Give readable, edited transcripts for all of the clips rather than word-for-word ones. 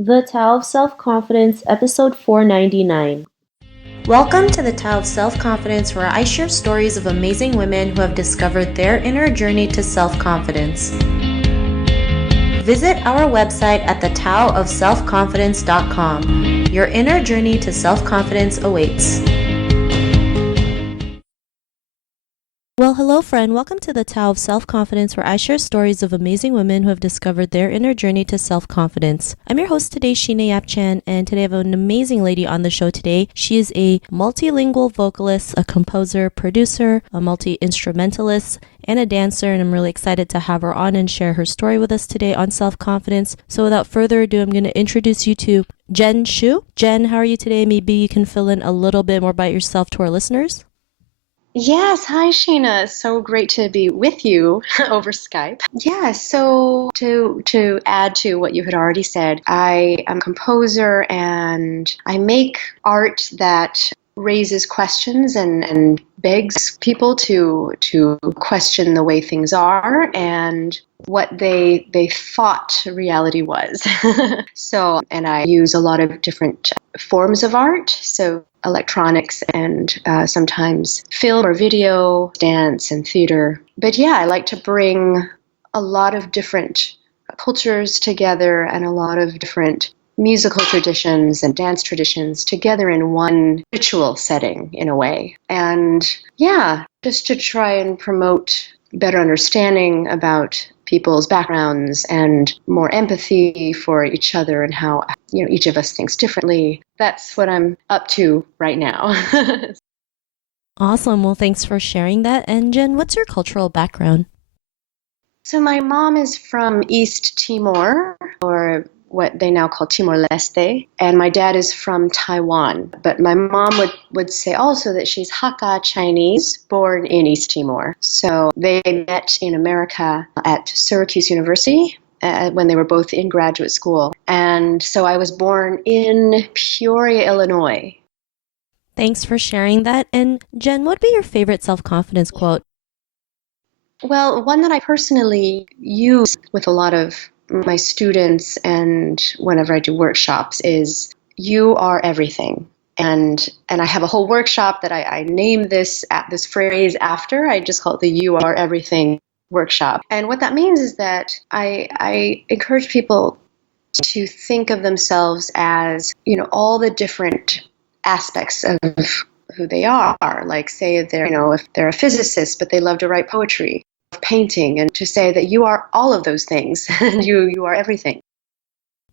The Tao of Self-Confidence, episode 499. Welcome to the Tao of Self-Confidence, where I share stories of amazing women who have discovered their inner journey to self-confidence. Visit our website at thetaoofselfconfidence.com. Your inner journey to self-confidence awaits. Well, hello friend. Welcome to the Tao of Self-Confidence, where I share stories of amazing women who have discovered their inner journey to self-confidence. I'm your host today, Sheena Yap-Chan, and today I have an amazing lady on the show today. She is a multilingual vocalist, a composer, producer, a multi-instrumentalist, and a dancer, and I'm really excited to have her on and share her story with us today on self-confidence. So without further ado, I'm going to introduce you to Jen Shyu. Jen, how are you today? Maybe you can fill in a little bit more about yourself to our listeners. Yes, hi Sheena. So great to be with you over Skype. Yeah, so to add to what you had already said, I am a composer and I make art that raises questions and begs people to question the way things are and what they thought reality was. And I use a lot of different forms of art, so electronics and sometimes film or video, dance and theater. But yeah, I like to bring a lot of different cultures together and a lot of different musical traditions and dance traditions together in one ritual setting in a way. And yeah, just to try and promote better understanding about people's backgrounds and more empathy for each other and how, each of us thinks differently. That's what I'm up to right now. Awesome. Well, thanks for sharing that. And Jen, what's your cultural background? So my mom is from East Timor, or what they now call Timor-Leste, and my dad is from Taiwan. But my mom would say also that she's Hakka Chinese, born in East Timor. So they met in America at Syracuse University when they were both in graduate school. And so I was born in Peoria, Illinois. Thanks for sharing that. And Jen, what would be your favorite self-confidence quote? Well, one that I personally use with a lot of my students and whenever I do workshops is, you are everything. And I have a whole workshop that I name this phrase after. I just call it the You Are Everything workshop. And what that means is that I encourage people to think of themselves as, all the different aspects of who they are. Like say if they're a physicist, but they love to write poetry, painting, and to say that you are all of those things and you are everything.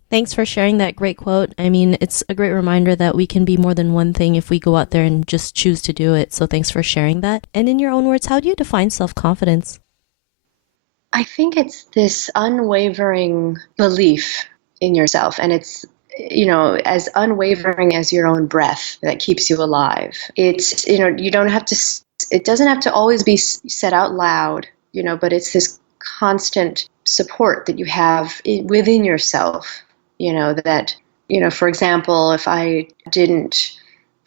Thanks for sharing that great quote. I mean, it's a great reminder that we can be more than one thing if we go out there and just choose to do it. So thanks for sharing that. And in your own words, how do you define self-confidence? I think it's this unwavering belief in yourself, and it's as unwavering as your own breath that keeps you alive. It's you don't have to. It doesn't have to always be said out loud. But it's this constant support that you have within yourself, that, for example, if I didn't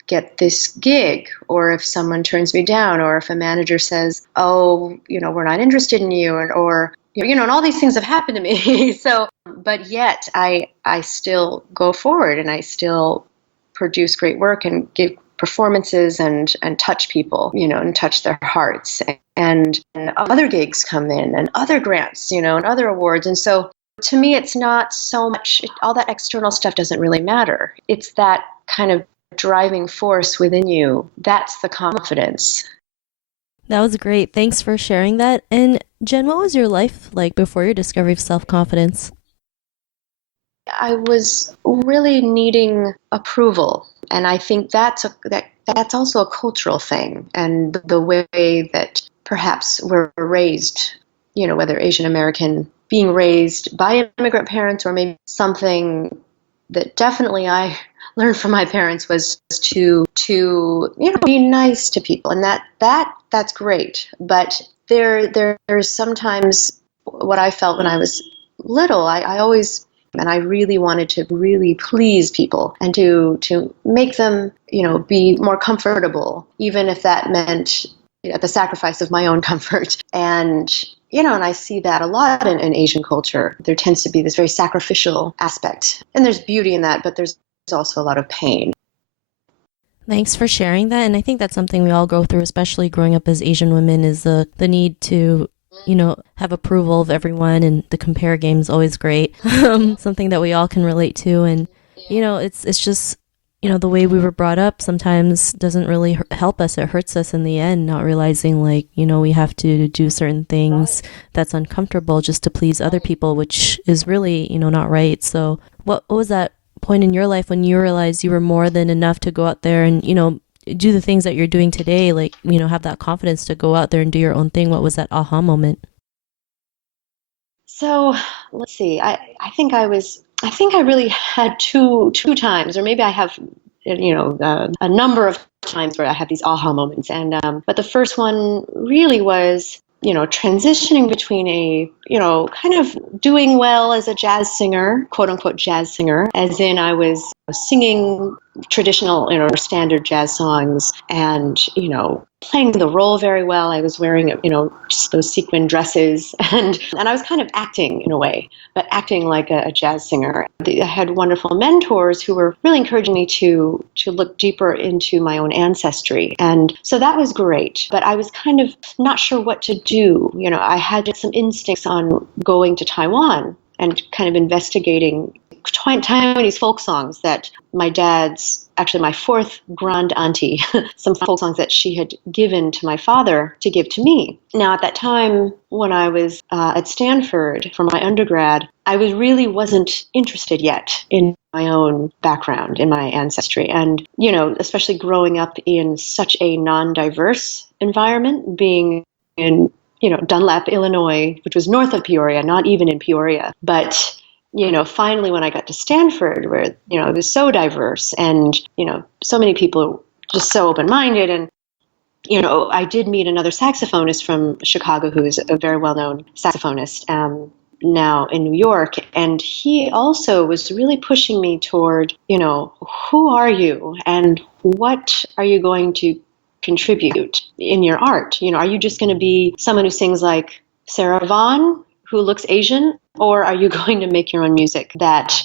get this gig, or if someone turns me down, or if a manager says, oh, we're not interested in you, or and all these things have happened to me. So, but yet I still go forward and I still produce great work and give performances and touch people, and touch their hearts. And other gigs come in and other grants, and other awards. And so to me, it's not so much, all that external stuff doesn't really matter. It's that kind of driving force within you. That's the confidence. That was great. Thanks for sharing that. And Jen, what was your life like before your discovery of self-confidence? I was really needing approval. And I think that's also a cultural thing, and the way that perhaps we're raised, whether Asian American, being raised by immigrant parents, or maybe something that definitely I learned from my parents was to be nice to people, and that's great. But there's sometimes what I felt when I was little. I really wanted to really please people and to make them, be more comfortable, even if that meant at the sacrifice of my own comfort. And and I see that a lot in Asian culture. There tends to be this very sacrificial aspect. And there's beauty in that, but there's also a lot of pain. Thanks for sharing that. And I think that's something we all go through, especially growing up as Asian women, is the need to, have approval of everyone, and the compare game is always great. Something that we all can relate to. And, it's just, the way we were brought up sometimes doesn't really help us. It hurts us in the end, not realizing we have to do certain things that's uncomfortable just to please other people, which is really, not right. So what was that point in your life when you realized you were more than enough to go out there and, do the things that you're doing today, have that confidence to go out there and do your own thing? What was that aha moment? So let's see. I think I really had two times, or maybe I have, a number of times where I have these aha moments. And but the first one really was, transitioning between a, kind of doing well as a jazz singer, quote unquote jazz singer, as in I was singing traditional, standard jazz songs and, playing the role very well. I was wearing, just those sequin dresses and I was kind of acting in a way, but acting like a jazz singer. I had wonderful mentors who were really encouraging me to look deeper into my own ancestry. And so that was great, but I was kind of not sure what to do. I had some instincts on going to Taiwan and kind of investigating Taiwanese folk songs that my dad's, actually my fourth grand auntie, some folk songs that she had given to my father to give to me. Now, at that time, when I was at Stanford for my undergrad, I really wasn't interested yet in my own background, in my ancestry. And, especially growing up in such a non-diverse environment, being in, Dunlap, Illinois, which was north of Peoria, not even in Peoria, but finally when I got to Stanford, where, it was so diverse and, so many people just so open-minded. And, I did meet another saxophonist from Chicago who is a very well-known saxophonist now in New York. And he also was really pushing me toward, who are you and what are you going to contribute in your art? Are you just going to be someone who sings like Sarah Vaughan, who looks Asian, or are you going to make your own music that,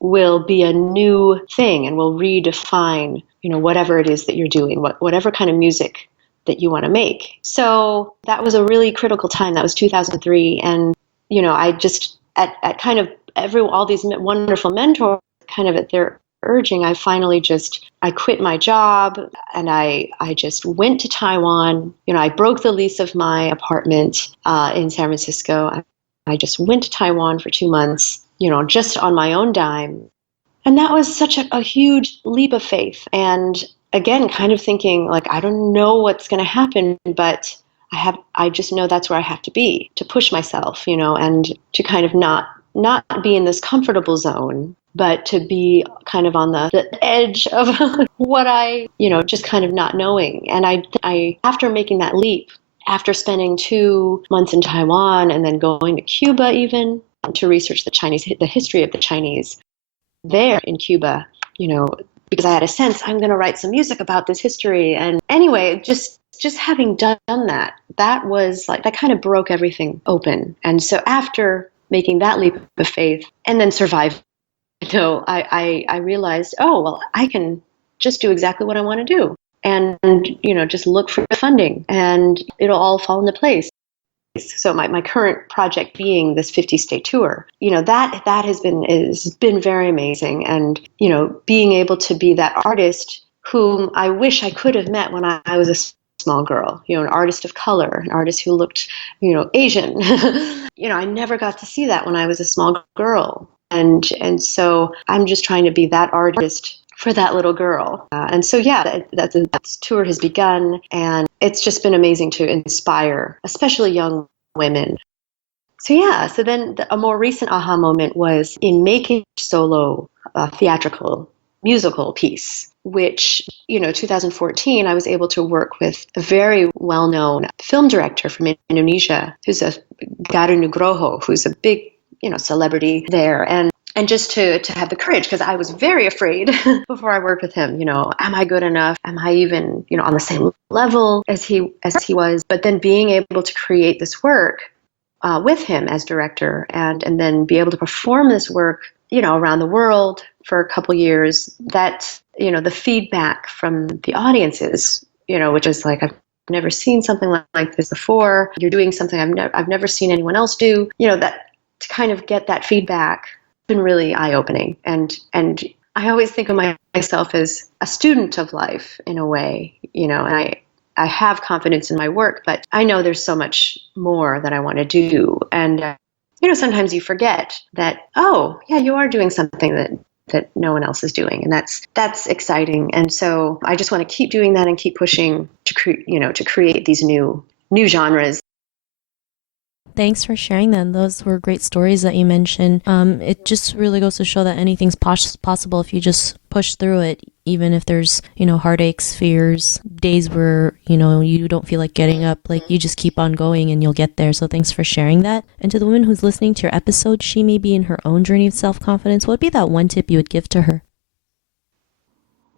will be a new thing and will redefine, whatever it is that you're doing, whatever kind of music that you want to make? So that was a really critical time. That was 2003. And, I just, at kind of all these wonderful mentors, kind of at their urging, I quit my job and I just went to Taiwan. I broke the lease of my apartment in San Francisco. I just went to Taiwan for 2 months, just on my own dime. And that was such a huge leap of faith. And again, kind of thinking like, I don't know what's going to happen, but I just know that's where I have to be to push myself, and to kind of not be in this comfortable zone, but to be kind of on the edge of what I, just kind of not knowing. And I, after making that leap, after spending 2 months in Taiwan and then going to Cuba even to research the history of the Chinese there in Cuba, because I had a sense I'm going to write some music about this history. And anyway, just having done that was like, that kind of broke everything open. And so after making that leap of faith and then survive, I realized, I can just do exactly what I want to do. And, just look for funding and it'll all fall into place. So my current project being this 50-state tour, that has been very amazing. And, being able to be that artist whom I wish I could have met when I was a small girl, an artist of color, an artist who looked, Asian. I never got to see that when I was a small girl. And so I'm just trying to be that artist for that little girl. And so, that tour has begun, and it's just been amazing to inspire, especially young women. So then a more recent aha moment was in making solo theatrical musical piece, which, 2014, I was able to work with a very well-known film director from Indonesia, who's Garu Nugroho, who's a big, celebrity there. And just to have the courage, because I was very afraid before I worked with him, am I good enough? Am I even, on the same level as he was? But then being able to create this work with him as director, and then be able to perform this work, around the world for a couple years. That, the feedback from the audiences, which is like, I've never seen something like this before. You're doing something I've never seen anyone else do. That to kind of get that feedback has been really eye-opening. And I always think of myself as a student of life in a way, and I have confidence in my work, but I know there's so much more that I want to do. And, sometimes you forget that, oh, yeah, you are doing something that no one else is doing. And that's exciting. And so I just want to keep doing that and keep pushing to create these new genres. Thanks for sharing them. Those were great stories that you mentioned. It just really goes to show that anything's possible if you just push through it, even if there's, heartaches, fears, days where, you don't feel like getting up. Like, you just keep on going and you'll get there. So thanks for sharing that. And to the woman who's listening to your episode, she may be in her own journey of self-confidence. What would be that one tip you would give to her?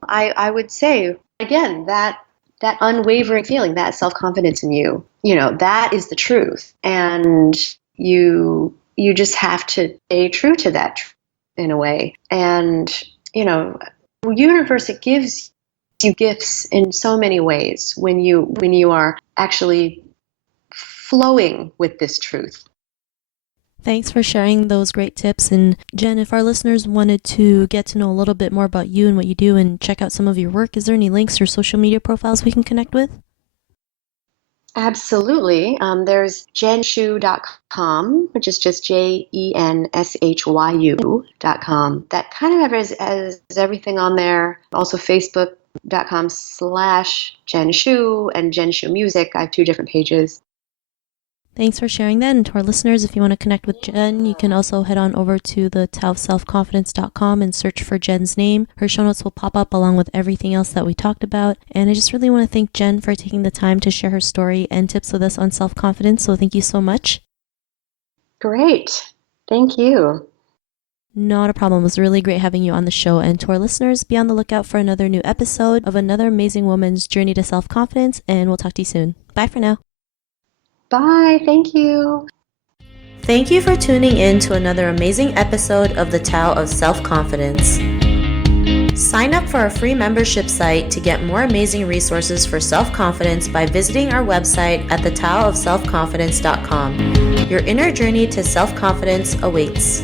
I would say, again, that unwavering feeling, that self-confidence in you, that is the truth. And you just have to stay true to that in a way. And, universe, it gives you gifts in so many ways when you are actually flowing with this truth. Thanks for sharing those great tips. And Jen, if our listeners wanted to get to know a little bit more about you and what you do and check out some of your work, is there any links or social media profiles we can connect with? Absolutely. There's jenshyu.com, which is just JENSHYU.com. That kind of has everything on there. Also Facebook.com/JenShyu and JenShyu Music. I have 2 different pages. Thanks for sharing that. And to our listeners, if you want to connect with Jen, you can also head on over to the taoofselfconfidence.com and search for Jen's name. Her show notes will pop up along with everything else that we talked about. And I just really want to thank Jen for taking the time to share her story and tips with us on self-confidence. So thank you so much. Great. Thank you. Not a problem. It was really great having you on the show. And to our listeners, be on the lookout for another new episode of another amazing woman's journey to self-confidence. And we'll talk to you soon. Bye for now. Bye. Thank you. Thank you for tuning in to another amazing episode of the Tao of Self-Confidence. Sign up for our free membership site to get more amazing resources for self-confidence by visiting our website at thetaoofselfconfidence.com. Your inner journey to self-confidence awaits.